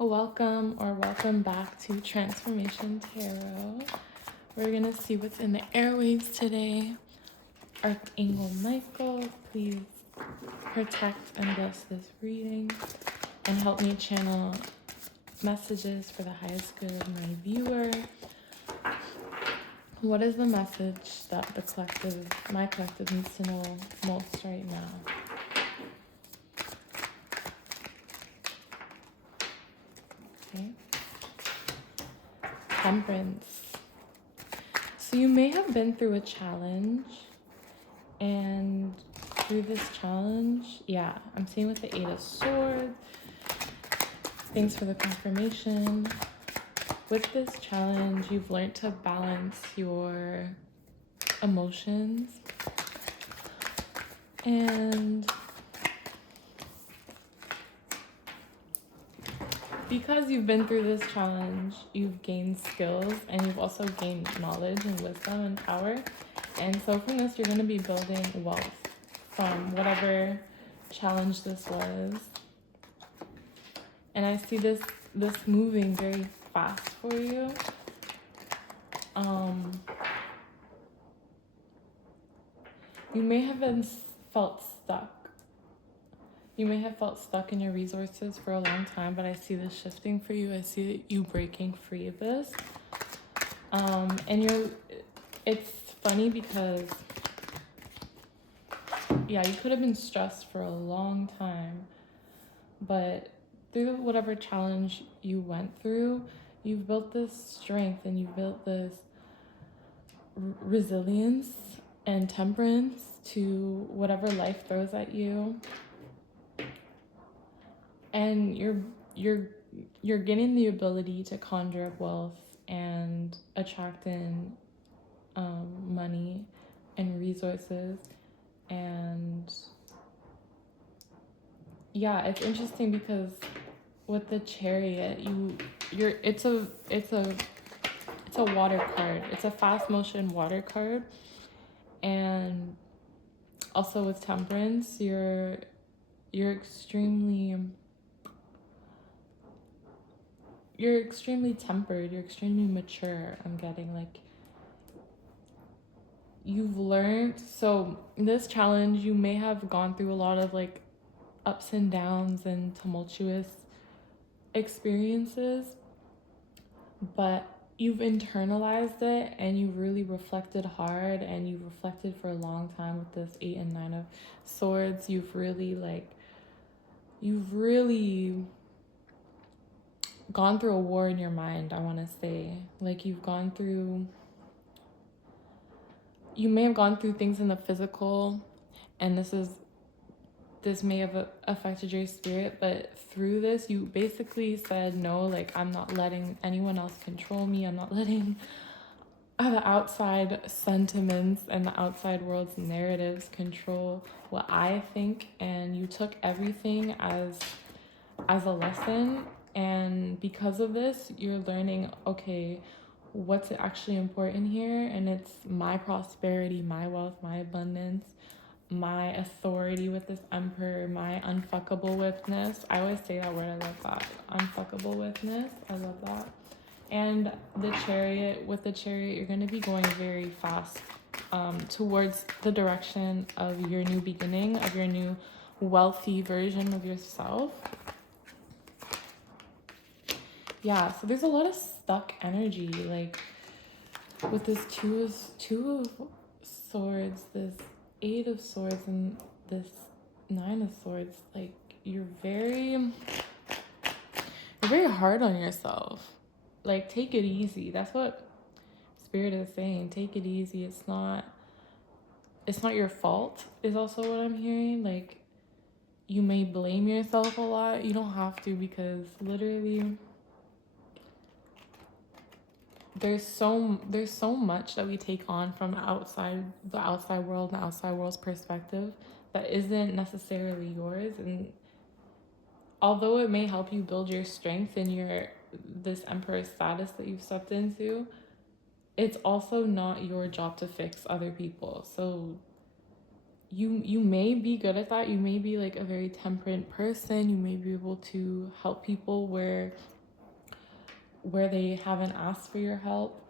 Welcome back to Transformation Tarot. We're gonna see what's in the airwaves today. Archangel Michael, please protect and bless this reading and help me channel messages for the highest good of my viewer. What is the message that my collective needs to know most right now? Okay. Temperance. So you may have been through a challenge, and through this challenge, I'm seeing with the Eight of Swords. Thanks for the confirmation. With this challenge, you've learned to balance your emotions, and because you've been through this challenge, you've gained skills and you've also gained knowledge and wisdom and power. And so from this, you're going to be building wealth from whatever challenge this was. And I see this moving very fast for you. You may have felt stuck. You may have felt stuck in your resources for a long time, but I see this shifting for you. I see you breaking free of this. It's funny because, you could have been stressed for a long time, but through whatever challenge you went through, you've built this strength and you've built this resilience and temperance to whatever life throws at you. And you're getting the ability to conjure up wealth and attract in money and resources. And it's interesting because with the Chariot, it's a water card. It's a fast motion water card. And also with Temperance, you're extremely tempered, you're extremely mature. I'm getting you've learned. So in this challenge, you may have gone through a lot of ups and downs and tumultuous experiences, but you've internalized it and you've really reflected hard, and you've reflected for a long time with this 8 and 9 of Swords. You've really gone through a war in your mind, I want to say. You may have gone through things in the physical, and this may have affected your spirit, but through this, you basically said, no, I'm not letting anyone else control me. I'm not letting the outside sentiments and the outside world's narratives control what I think. And you took everything as a lesson. And because of this, you're learning, okay, what's actually important here? And it's my prosperity, my wealth, my abundance, my authority with this Emperor, my unfuckable witness. I always say that word, I love that. Unfuckable witness, I love that. And the Chariot, with the Chariot, you're going to be going very fast towards the direction of your new beginning, of your new wealthy version of yourself. So there's a lot of stuck energy, with this two of Swords, this 8 of Swords, and this 9 of Swords. You're very hard on yourself. Take it easy. That's what Spirit is saying. Take it easy. It's not your fault, is also what I'm hearing. You may blame yourself a lot. You don't have to, because literally there's so much that we take on from the outside world, the outside world's perspective, that isn't necessarily yours. And although it may help you build your strength in this Emperor status that you've stepped into, it's also not your job to fix other people. So you may be good at that. You may be like a very temperate person. You may be able to help people where they haven't asked for your help,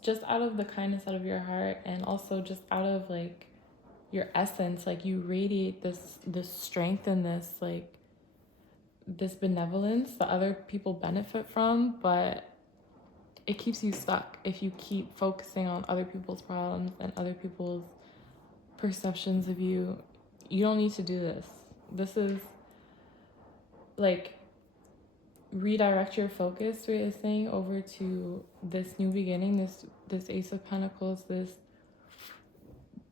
just out of the kindness out of your heart, and also just out of like your essence. Like you radiate this strength and this benevolence that other people benefit from, but it keeps you stuck if you keep focusing on other people's problems and other people's perceptions of you. You don't need to do this. This is like, redirect your focus, Ray is saying, over to this new beginning, this Ace of Pentacles,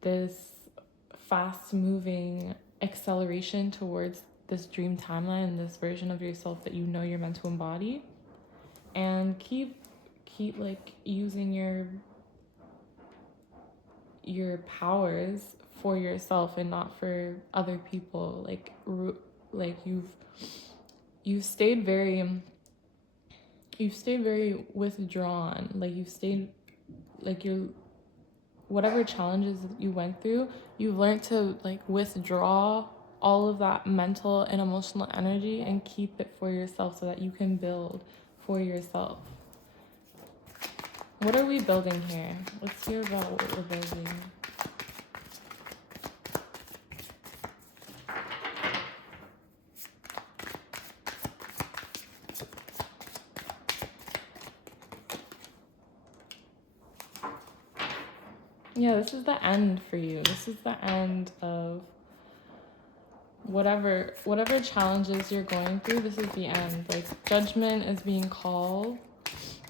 this fast moving acceleration towards this dream timeline, this version of yourself that you know you're meant to embody. And keep like using your powers for yourself and not for other people. Like you've stayed very withdrawn. Like you've stayed, like you're, whatever challenges you went through, you've learned to like withdraw all of that mental and emotional energy and keep it for yourself so that you can build for yourself. What are we building here? Let's hear about what we're building. Yeah, this is the end for you. This is the end of whatever challenges you're going through. This is the end. Like, judgment is being called.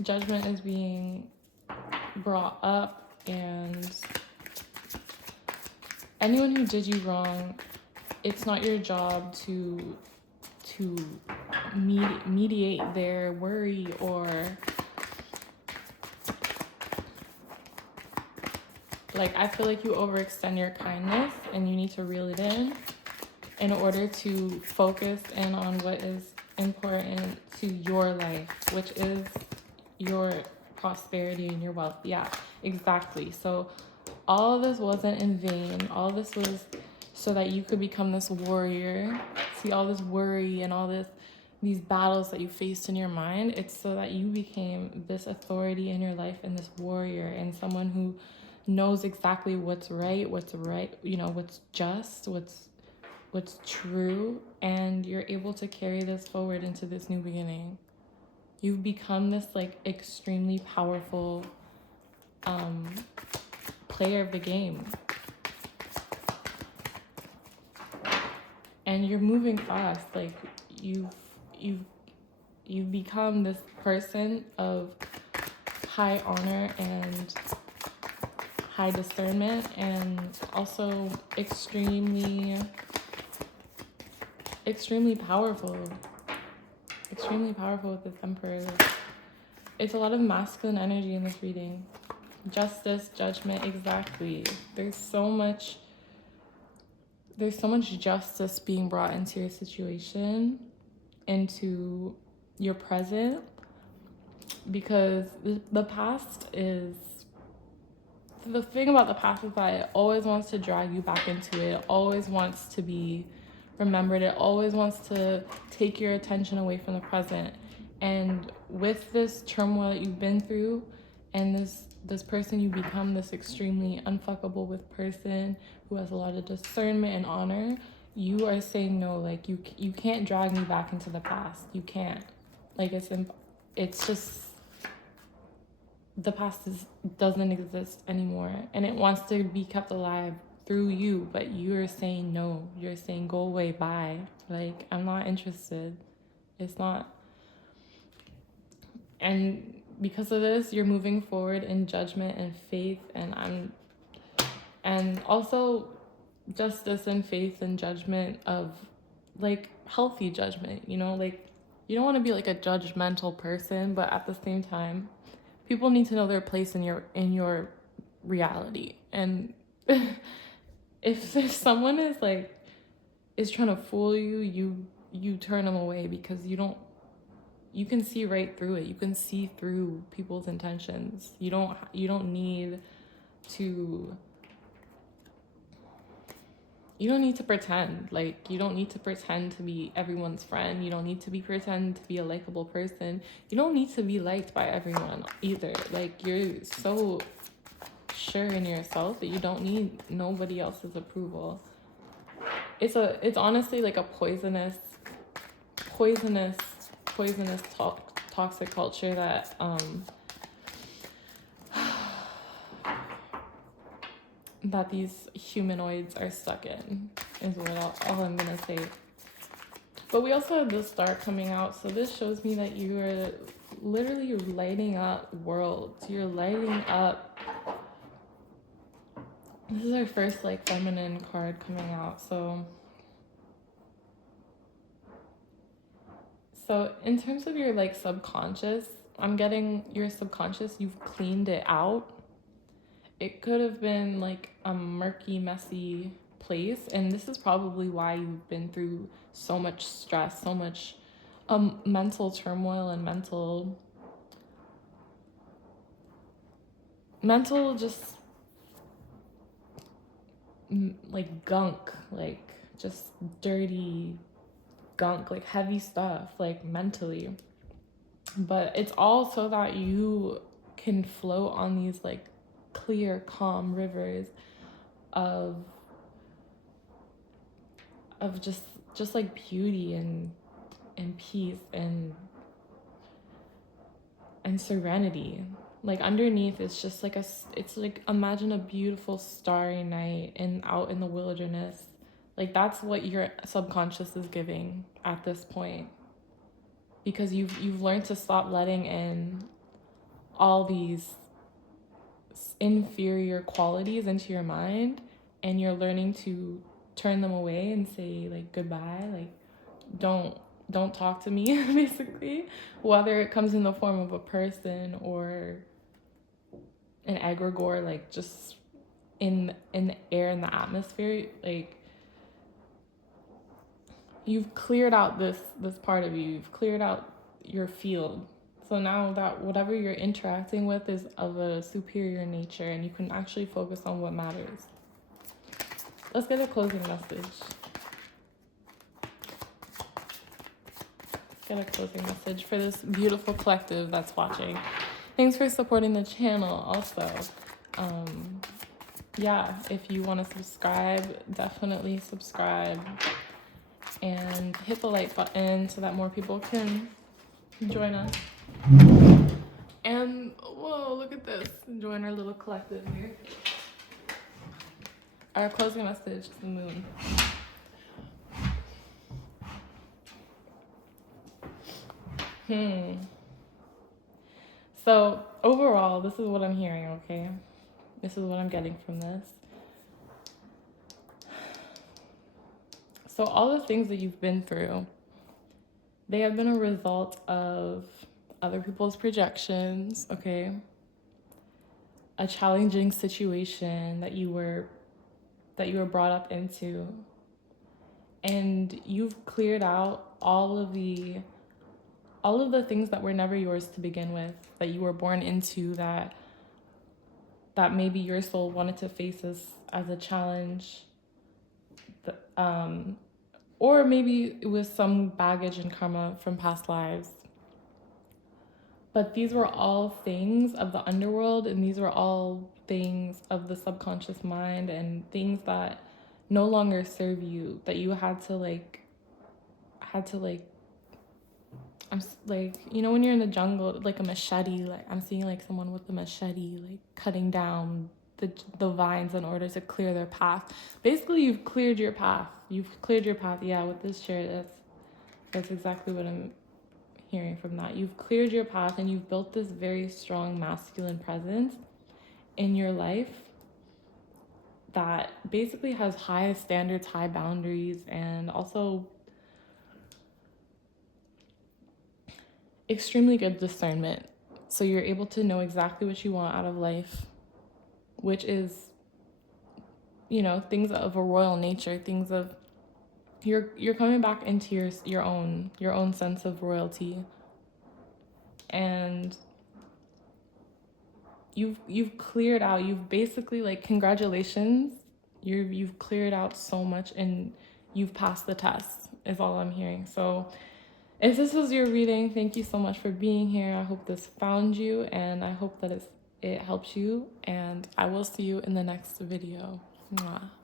Judgment is being brought up, and anyone who did you wrong, it's not your job to mediate their worry, or like, I feel like you overextend your kindness and you need to reel it in order to focus in on what is important to your life, which is your prosperity and your wealth. Yeah, exactly. So all of this wasn't in vain. All of this was so that you could become this warrior. See, all this worry and all these battles that you faced in your mind, it's so that you became this authority in your life and this warrior and someone who knows exactly what's right, you know, what's just, what's true, and you're able to carry this forward into this new beginning. You've become this like extremely powerful player of the game. And you're moving fast. Like you've become this person of high honor and high discernment, and also extremely powerful. Extremely powerful with this Emperor. It's a lot of masculine energy in this reading. Justice, judgment, exactly. There's so much justice being brought into your situation, into your present, because the past is, the thing about the past is that it always wants to drag you back into it. It always wants to be remembered. It always wants to take your attention away from the present. And with this turmoil that you've been through, and this person you become, this extremely unfuckable with person who has a lot of discernment and honor, you are saying no. Like, you can't drag me back into the past. You can't. Like, it's just, the past doesn't exist anymore, and it wants to be kept alive through you, but you're saying no. You're saying go away, bye. Like, I'm not interested. It's not. And because of this, you're moving forward in judgment and faith, and also justice and faith and judgment of like healthy judgment, you know, like you don't want to be like a judgmental person, but at the same time, people need to know their place in your reality. And if someone is trying to fool you, you turn them away, because you can see right through it. You can see through people's intentions. You don't need to you don't need to pretend. Like, you don't need to pretend to be everyone's friend. You don't need to pretend to be a likable person. You don't need to be liked by everyone either. Like, you're so sure in yourself that you don't need nobody else's approval. It's honestly like a poisonous toxic culture that that these humanoids are stuck in, is what all I'm gonna say. But we also have the star coming out, so this shows me that you are literally lighting up worlds. You're lighting up. This is our first like feminine card coming out, so in terms of your like subconscious, I'm getting your subconscious, you've cleaned it out. It could have been like a murky, messy place, and this is probably why you've been through so much stress, so much mental turmoil, and mental just like gunk, like just dirty gunk, like heavy stuff, like mentally. But it's all so that you can float on these like clear, calm rivers of just like beauty and peace and serenity. Like underneath, it's just like it's like, imagine a beautiful starry night and out in the wilderness. Like that's what your subconscious is giving at this point, because you've learned to stop letting in all these inferior qualities into your mind, and you're learning to turn them away and say like goodbye, like don't talk to me basically, whether it comes in the form of a person or an egregore, like just in the air, in the atmosphere. Like you've cleared out this part of you, you've cleared out your field. So now that whatever you're interacting with is of a superior nature, and you can actually focus on what matters. Let's get a closing message. Get a closing message for this beautiful collective that's watching. Thanks for supporting the channel also. Yeah, if you want to subscribe, definitely subscribe and hit the like button so that more people can join us. And whoa, look at this, join our little collective here. Our closing message to the moon. So overall, this is what I'm hearing, okay? This is what I'm getting from this. So all the things that you've been through, they have been a result of other people's projections, okay? A challenging situation that you were brought up into. And you've cleared out all of the things that were never yours to begin with, that you were born into, that maybe your soul wanted to face as a challenge. Or maybe it was some baggage and karma from past lives. But these were all things of the underworld, and these were all things of the subconscious mind, and things that no longer serve you, that you had to I'm like, you know, when you're in the jungle, like a machete, like I'm seeing like someone with a machete, like cutting down the vines in order to clear their path. Basically, you've cleared your path. Yeah, with this chair, that's exactly what I'm hearing from that. You've cleared your path, and you've built this very strong masculine presence in your life that basically has high standards, high boundaries, and also extremely good discernment. So you're able to know exactly what you want out of life, which is, you know, things of a royal nature, things of you're coming back into your own sense of royalty. And you've cleared out, you've basically, like, congratulations you've cleared out so much and you've passed the test is all I'm hearing. So if this was your reading, thank you so much for being here. I hope this found you, and I hope that it helps you, and I will see you in the next video. Mwah.